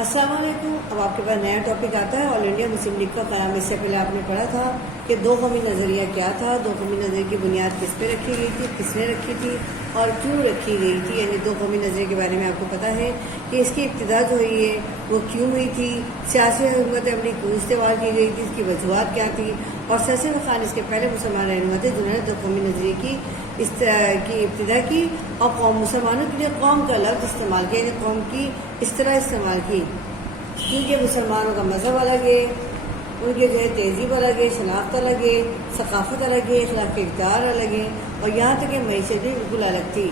السلام علیکم. اب آپ کے پاس نیا ٹاپک آتا ہے آل انڈیا مسلم لیگ کا قیام. اس سے پہلے آپ نے پڑھا تھا کہ دو قومی نظریہ کیا تھا، دو قومی نظریے کی بنیاد کس پہ رکھی گئی تھی، کس نے رکھی تھی اور کیوں رکھی گئی تھی. یعنی دو قومی نظریے کے بارے میں آپ کو پتا ہے کہ اس کی ابتدا جو ہوئی ہے وہ کیوں ہوئی تھی، سیاسی حکومت عملی کیوں استعمال کی گئی تھی، اس کی وجوہات کیا تھی، اور سر سید خان اس کے پہلے مسلمان رہنما تھے جنہوں نے دو قومی نظریے کی ابتدا کی اور مسلمانوں کے لیے قوم کا لفظ استعمال کیا، یعنی قوم کی اس طرح استعمال کی کیونکہ مسلمانوں کا مذہب الگ ہے، ان کے جو ہے تہذیب الگ ہے، شناخت الگ ہے، ثقافت الگ ہے، اخلاقی اقدار الگ ہے، اور یہاں تک کہ معیشت بھی بالکل الگ تھی.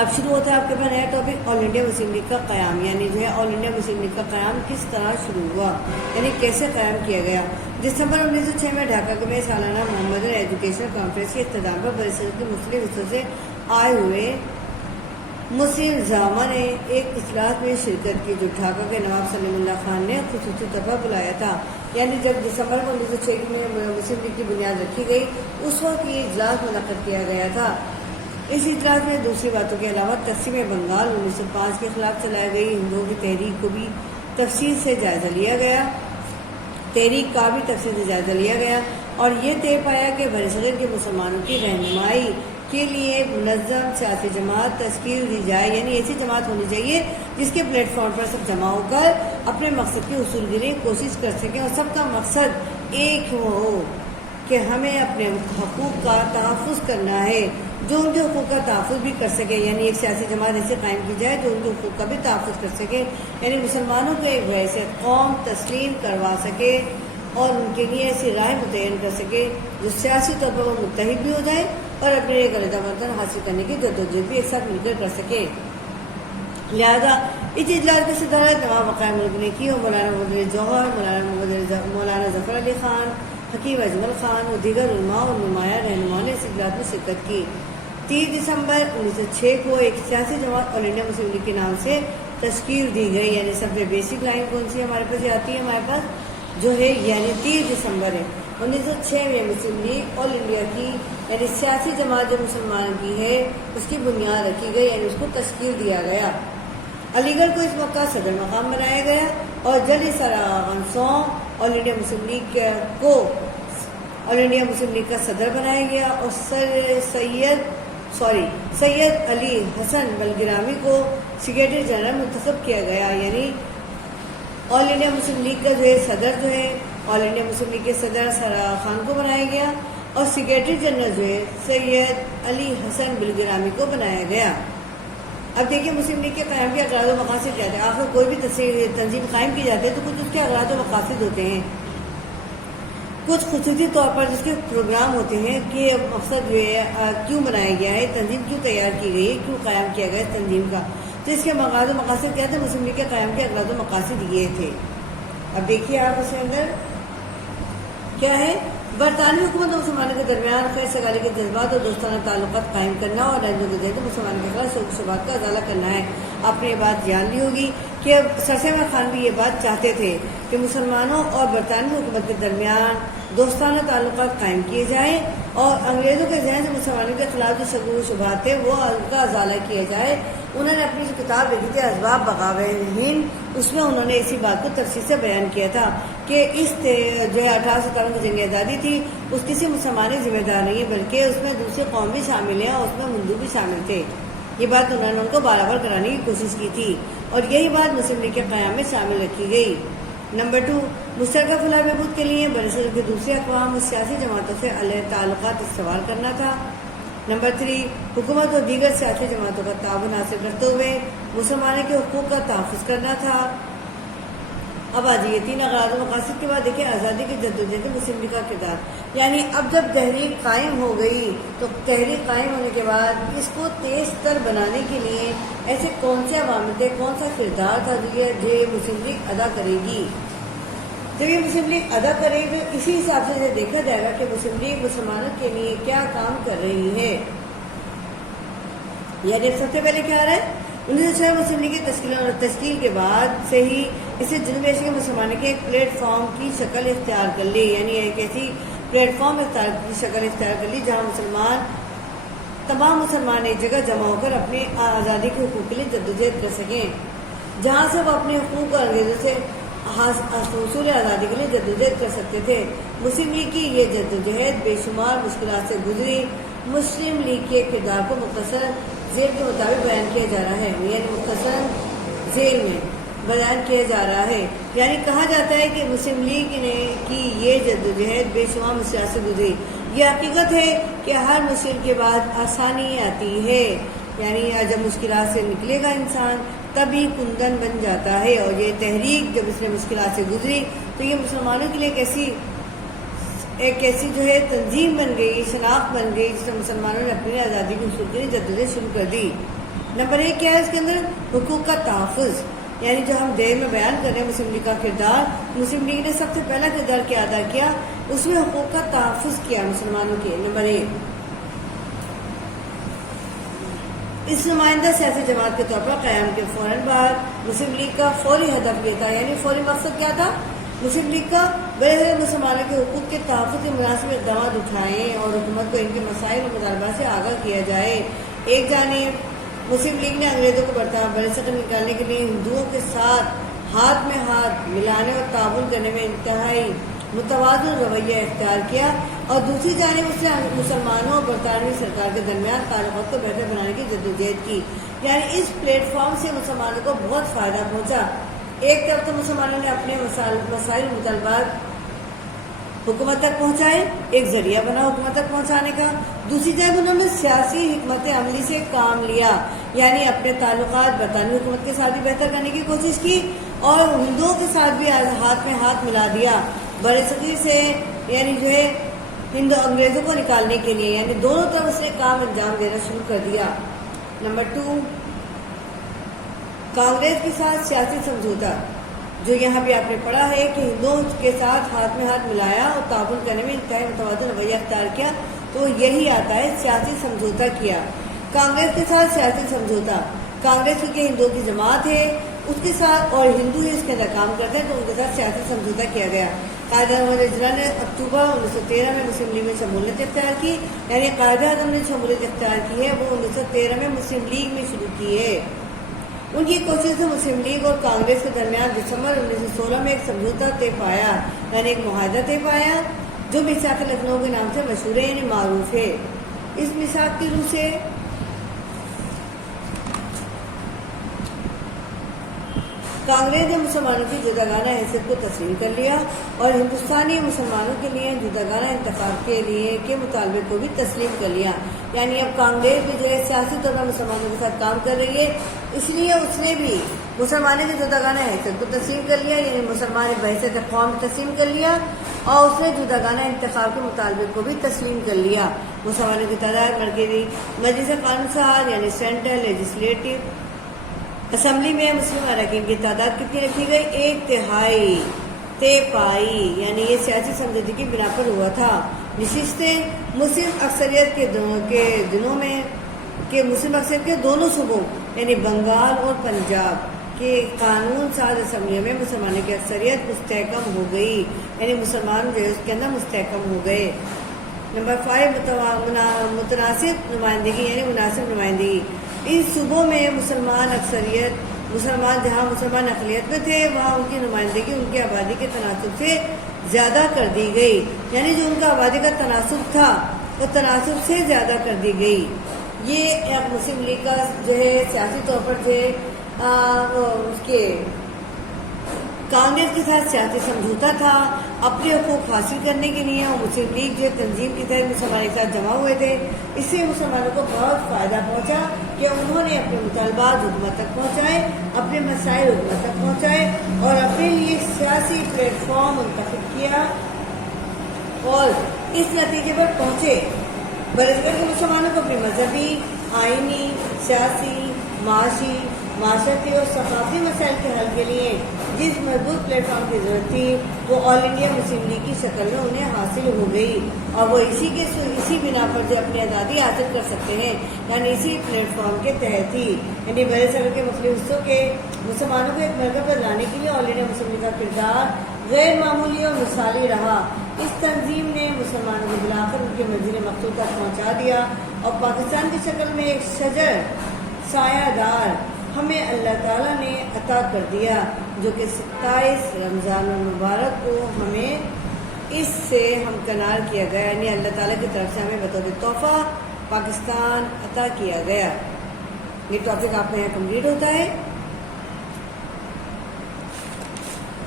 اب شروع ہوتا ہے آپ کے پاس نیا ٹاپک آل انڈیا مسلم لیگ کا قیام. یعنی جو ہے آل انڈیا مسلم لیگ کا قیام کس طرح شروع ہوا، یعنی کیسے قیام کیا گیا. دسمبر 1906 میں ڈھاکہ میں سالانہ محمد ایجوکیشن کانفرنس کے اختتام پر برصغیر کے مختلف حصوں سے آئے ہوئے مسلم زعما نے ایک اجلاس میں شرکت کی جو ڈھاکہ کے نواب سلیم اللہ خان نے خصوصی طور پر بلایا تھا. یعنی جب دسمبر 1906 میں مسلم لیگ کی بنیاد رکھی گئی اس وقت یہ اجلاس منعقد کیا گیا تھا. اس اجلاس میں دوسری باتوں کے علاوہ تقسیم بنگال 1905 کے خلاف چلائی گئی ہندوؤں کی تحریک کو بھی تفصیل سے جائزہ لیا گیا، تحریک کا بھی تفصیل سے جائزہ لیا گیا اور یہ طے پایا کہ برصغیر کے مسلمانوں کی رہنمائی کے لیے منظم سیاسی جماعت تشکیل دی جائے. یعنی ایسی جماعت ہونی چاہیے جس کے پلیٹ فارم پر سب جمع ہو کر اپنے مقصد کے حصول کے لیے کوشش کر سکیں اور سب کا مقصد ایک ہو کہ ہمیں اپنے حقوق کا تحفظ کرنا ہے، جو ان کے حقوق کا تحفظ بھی کر سکے. یعنی ایک سیاسی جماعت ایسے قائم کی جائے جو ان کے حقوق کا بھی تحفظ کر سکے، یعنی مسلمانوں کو ایک ویسے قوم تسلیم کروا سکے اور ان کے لیے ایسی رائے متعین کر سکے جو سیاسی طور پر وہ متحد بھی ہو جائے اور اپنے ایک علیحدہ وطن حاصل کرنے کی جدوجہد بھی ایک ساتھ مل کر سکے. لہذا اس اجلاس کی صدارت نواب وقار ملک نے کی اور مولانا محمد جوہر، مولانا ظفر علی خان، حکیم اجمل خان اور دیگر علماء اور نمایاں رہنماؤں نے اس اجلاس میں شرکت کی. 30 دسمبر 1906 کو ایک سیاسی جماعت آل انڈیا مسلم لیگ کے نام سے تشکیل دی گئی. یعنی سب سے بیسک لائن کون سی ہمارے پاس آتی ہے، ہمارے پاس جو ہے یعنی 30 دسمبر ہے 1906 میں مسلم لیگ آل انڈیا کی یعنی سیاسی جماعت جو مسلمان کی ہے اس کی بنیاد رکھی گئی، یعنی اس کو تشکیل دیا گیا. علی گڑھ کو اس وقت کا صدر مقام بنایا گیا اور جلی سراغنسوں آل انڈیا مسلم لیگ کو آل انڈیا مسلم لیگ کا صدر بنایا گیا اور سید علی حسن بلگرامی کو سیکریٹری جنرل منتخب کیا گیا. یعنی آل انڈیا مسلم لیگ کا جو ہے صدر جو ہے آل انڈیا مسلم لیگ کے صدر سرا خان کو بنایا گیا اور سیکریٹری جنرل جو ہے سید علی حسن بلگرامی کو بنایا گیا. اب دیکھیے مسلم لیگ کے قیام کے اغراض و مقاصد کیا تھے. آخر کوئی بھی تنظیم قائم کی جاتی ہے تو کچھ اس کے اغراض و مقاصد ہوتے ہیں، کچھ خصوصی طور پر جس کے پروگرام ہوتے ہیں کہ مقصد جو ہے کیوں بنایا گیا ہے، تنظیم کیوں تیار کی گئی ہے، کیوں قیام کیا گیا اس تنظیم کا. تو اس کے اغراض و مقاصد کیا تھے؟ مسلم لیگ کے قیام کے اغراض و مقاصد یہ تھے. اب دیکھیے آپ اس کے اندر کیا ہے. برطانوی حکومت اور مسلمانوں کے درمیان خیر سگالی کے جذبات اور دوستانہ تعلقات قائم کرنا اور رنج و گزید مسلمانوں کے خلاف شوق و شبہات کا ازالہ کرنا ہے. آپ نے یہ بات جان لی ہوگی کہ سر سید خان بھی یہ بات چاہتے تھے کہ مسلمانوں اور برطانوی حکومت کے درمیان دوستانہ تعلقات قائم کیے جائیں اور انگریزوں کے ذہن سے مسلمانوں کے خلاف جو شکوک و شبہات تھے وہ ان کا ازالہ کیا جائے. انہوں نے اپنی جو کتاب لکھی تھی اسباب بغاوت ہند، اس میں انہوں نے اسی بات کو تفصیل سے بیان کیا تھا کہ اس جو ہے 1857 کی جنگ آزادی تھی اس کسی مسلمانی ذمہ دار نہیں ہے بلکہ اس میں دوسری قوم بھی شامل ہیں اور اس میں ہندو بھی شامل تھے. یہ بات انہوں نے ان کو برابر کرانے کی کوشش کی تھی اور یہی بات مسلم لیگ کے قیام میں شامل رکھی گئی. نمبر 2، مشترکہ فلاح بہبود کے لیے برصغیر کے دوسرے اقوام اور سیاسی جماعتوں سے علیحدہ تعلقات استوار کرنا تھا. نمبر 3، حکومت اور دیگر سیاسی جماعتوں کا تعاون حاصل کرتے ہوئے مسلمانوں کے حقوق کا تحفظ کرنا تھا. اب آ جائیے 3 اغراض و مقاصد کے بعد دیکھیں آزادی کی جدوجہد مسلم لیگ کا کردار. یعنی اب جب تحریک قائم ہو گئی تو تحریک قائم ہونے کے بعد اس کو تیز تر بنانے کے لیے ایسے کون سے عوامل تھے، کون سا کردار تھا جو مسلم لیگ ادا کرے گی. جب یہ مسلم لیگ ادا کرے تو اسی حساب سے دیکھا جائے گا کہ مسلم لیگ مسلمانوں کے لیے کیا کام کر رہی ہے. یعنی سب سے پہلے کیا آ رہا ہے 1906 مسلم لیگ کی تشکیل کے بعد سے ہی اسے جنوبی ایشیا کے مسلمانوں کے ایک پلیٹ فارم کی شکل اختیار کر لی. یعنی ایک ایسی پلیٹ فارم کی شکل اختیار کر لی جہاں تمام مسلمان ایک جگہ جمع ہو کر اپنی آزادی کے حقوق کے لیے جدوجہد کر سکیں. جہاں سے وہ اپنے حقوق اور انگریزوں سے حصول آزادی کے لیے جدوجہد کر سکتے تھے۔ مسلم لیگ کی یہ جدوجہد بے شمار مشکلات سے گزری۔ مسلم لیگ کے کردار کو مختصر ذیل کے مطابق بیان کیا جا رہا ہے، یعنی مختصر ذیل میں بیان کیا جا رہا ہے، یعنی کہا جاتا ہے کہ مسلم لیگ نے کی یہ جدوجہد بے شمار مشکلات سے گزری۔ یہ حقیقت ہے کہ ہر مشکل کے بعد آسانی آتی ہے، یعنی جب مشکلات سے نکلے گا انسان تبھی کندن بن جاتا ہے، اور یہ تحریک جب اس نے مشکلات سے گزری تو یہ مسلمانوں کے لیے ایک ایسی جو ہے تنظیم بن گئی، شناخت بن گئی، جس سے مسلمانوں نے اپنی آزادی کی حصول کے لیے جدوجہد شروع کر دی۔ نمبر 1 کیا ہے اس کے اندر؟ حقوق کا تحفظ، یعنی جو ہم دیر میں بیان کر رہے ہیں مسلم لیگ کا کردار، مسلم لیگ نے سب سے پہلا کردار کیا ادا کیا؟ اس میں حقوق کا تحفظ کیا مسلمانوں کے۔ نمبر 1 اس نمائندہ سیاسی جماعت کے طور پر قیام کے فوراً بعد مسلم لیگ کا فوری ہدف یہ تھا، یعنی فوری مقصد کیا تھا مسلم لیگ کا؟ بڑے مسلمانوں کے حقوق کے تحفظ کے مناسب اقدامات اٹھائیں اور حکومت کو ان کے مسائل اور مطالبات سے آگاہ کیا جائے۔ ایک جانب مسلم لیگ نے انگریزوں کو بر صغیر نکالنے کے لیے ہندوؤں کے ساتھ ہاتھ میں ہاتھ ملانے اور تعاون کرنے میں انتہائی متوازن رویہ اختیار کیا، اور دوسری جانب اس نے مسلمانوں اور برطانوی سرکار کے درمیان تعلقات کو بہتر بنانے کی جدوجہد کی، یعنی اس پلیٹ فارم سے مسلمانوں کو بہت فائدہ پہنچا۔ ایک طرف تو مسلمانوں نے اپنے مسائل مطالبات حکومت تک پہنچائے، ایک ذریعہ بنا حکومت تک پہنچانے کا، دوسری جانب انہوں نے سیاسی حکمت عملی سے کام لیا، یعنی اپنے تعلقات برطانوی حکومت کے ساتھ بھی بہتر کرنے کی کوشش کی اور ہندوؤں کے ساتھ بھی ہاتھ میں ہاتھ ملا دیا برصغیر سے، یعنی جو ہے انگریزوں کو نکالنے کے لیے، یعنی دونوں طرف اس نے کام انجام دینا شروع کر دیا۔ نمبر 2 کانگریس کے ساتھ سیاسی سمجھوتا، جو یہاں بھی آپ نے پڑھا ہے کہ ہندوؤں کے ساتھ ہاتھ میں ہاتھ ملایا اور تعاون کرنے میں انتہائی متوازن رویہ اختیار کیا، تو یہی آتا ہے سیاسی سمجھوتا کیا۔ کانگریس کے ساتھ سیاسی سمجھوتا، کانگریس کیونکہ ہندوؤں کی جماعت ہے اس کے ساتھ اور ہندو ہی اس کے اندر کام کرتے ہیں، تو ان کے ساتھ سیاسی سمجھوتا کیا گیا۔ قائد اعظم اجلاس نے اکتوبر 1913 میں مسلم لیگ میں شمولیت اختیار کی، یعنی قائد اعظم نے شمولیت اختیار کی ہے وہ 1913 میں مسلم لیگ میں شروع کی ہے۔ ان کی کوشش سے مسلم لیگ اور کانگریس کے درمیان دسمبر 1916 میں ایک سمجھوتا طے پایا، یعنی ایک معاہدہ طے پایا جو میثاق لکھنؤ کے نام سے مشہور ہے، یعنی معروف ہے۔ اس میثاق کی روح سے کانگریس نے مسلمانوں کی جداگانہ حیثیت کو تسلیم کر لیا اور ہندوستانی مسلمانوں کے لیے جداگانہ انتخاب کے مطالبے کو بھی تسلیم کر لیا، یعنی اب کانگریس بھی جو ہے سیاسی طور پر مسلمانوں کے ساتھ کام کر رہی ہے، اس لیے اس نے بھی مسلمانوں کی جداگانہ حیثیت کو تسلیم کر لیا، یعنی مسلمان بحیثیت قوم تسلیم کر لیا، اور اس نے جداگانہ انتخاب کے مطالبے کو بھی تسلیم کر لیا۔ مسلمانوں کی تعداد مرکزی مجلس قانون ساز یعنی سینٹرل لیجسلیٹو اسمبلی میں مسلم اراکین کی تعداد کتنی رکھی گئی؟ 1/3 طے پائی، یعنی یہ سیاسی سمجھوتے کی بنا پر ہوا تھا۔ نشستیں مسلم اکثریت کے دنوں میں کہ مسلم اکثریت کے دونوں صوبوں یعنی بنگال اور پنجاب کے قانون ساز اسمبلیوں میں مسلمانوں کی اکثریت مستحکم ہو گئی، یعنی مسلمان جو ہے اس کے اندر مستحکم ہو گئے۔ نمبر 5 متناسب نمائندگی یعنی مناسب نمائندگی، ان صوبوں میں جہاں مسلمان اقلیت میں تھے وہاں ان کی نمائندگی ان کی آبادی کے تناسب سے زیادہ کر دی گئی، یعنی جو ان کا آبادی کا تناسب تھا وہ تناسب سے زیادہ کر دی گئی۔ یہ ایک مسلم لیگ کا جو ہے سیاسی طور پر جو ہے اس کے کانگریس کے ساتھ سیاسی سمجھوتا تھا اپنے حقوق حاصل کرنے کے لیے، اور مسلم لیگ جو تنظیم کے تحت مسلمانوں کے ساتھ جمع ہوئے تھے، اس سے مسلمانوں کو بہت فائدہ پہنچا کہ انہوں نے اپنے مطالبات حکومت تک پہنچائے، اپنے مسائل حکومت تک پہنچائے اور اپنے لیے سیاسی پلیٹ فارم منتخب کیا اور اس نتیجے پر پہنچے۔ برصغیر کے مسلمانوں کو اپنے مذہبی، آئینی، سیاسی، معاشی، معاشرتی اور ثقافتی مسائل کے حل کے لیے جس مضبوط پلیٹ فارم کی ضرورت تھی وہ آل انڈیا مسلم لیگ کی شکل میں انہیں حاصل ہو گئی، اور وہ اسی بنا پر جو اپنی آزادی حاصل کر سکتے ہیں، یعنی اسی پلیٹ فارم کے تحت ہی، یعنی برصغیر کے مختلف حصوں کے مسلمانوں کو ایک مرکز پر لانے کے لیے آل انڈیا مسلم لیگ کا کردار غیر معمولی اور مثالی رہا۔ اس تنظیم نے مسلمانوں کو بلا کر ان کے منزل مقصود تک پہنچا دیا اور پاکستان کی شکل میں ایک شجر سایہ دار ہمیں اللہ تعالیٰ نے عطا کر دیا، جو کہ 27 رمضان المبارک کو ہمیں اس سے ہمکنار کیا گیا، یعنی اللہ تعالیٰ کی طرف سے ہمیں بطور تحفہ پاکستان عطا کیا گیا۔ یہ ٹاپک آپ میں یہاں کمپلیٹ ہوتا ہے۔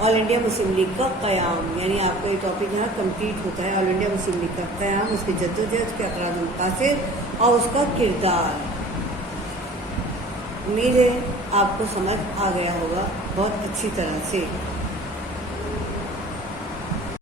آل انڈیا مسلم لیگ کا قیام، یعنی آپ کا یہ ٹاپک یہاں کمپلیٹ ہوتا ہے۔ آل انڈیا مسلم لیگ کا قیام، اس کی جدوجہد، اس کے افراد و مقاصد اور اس کا کردار۔ امید ہے آپ کو سمجھ آ گیا ہوگا بہت اچھی طرح سے۔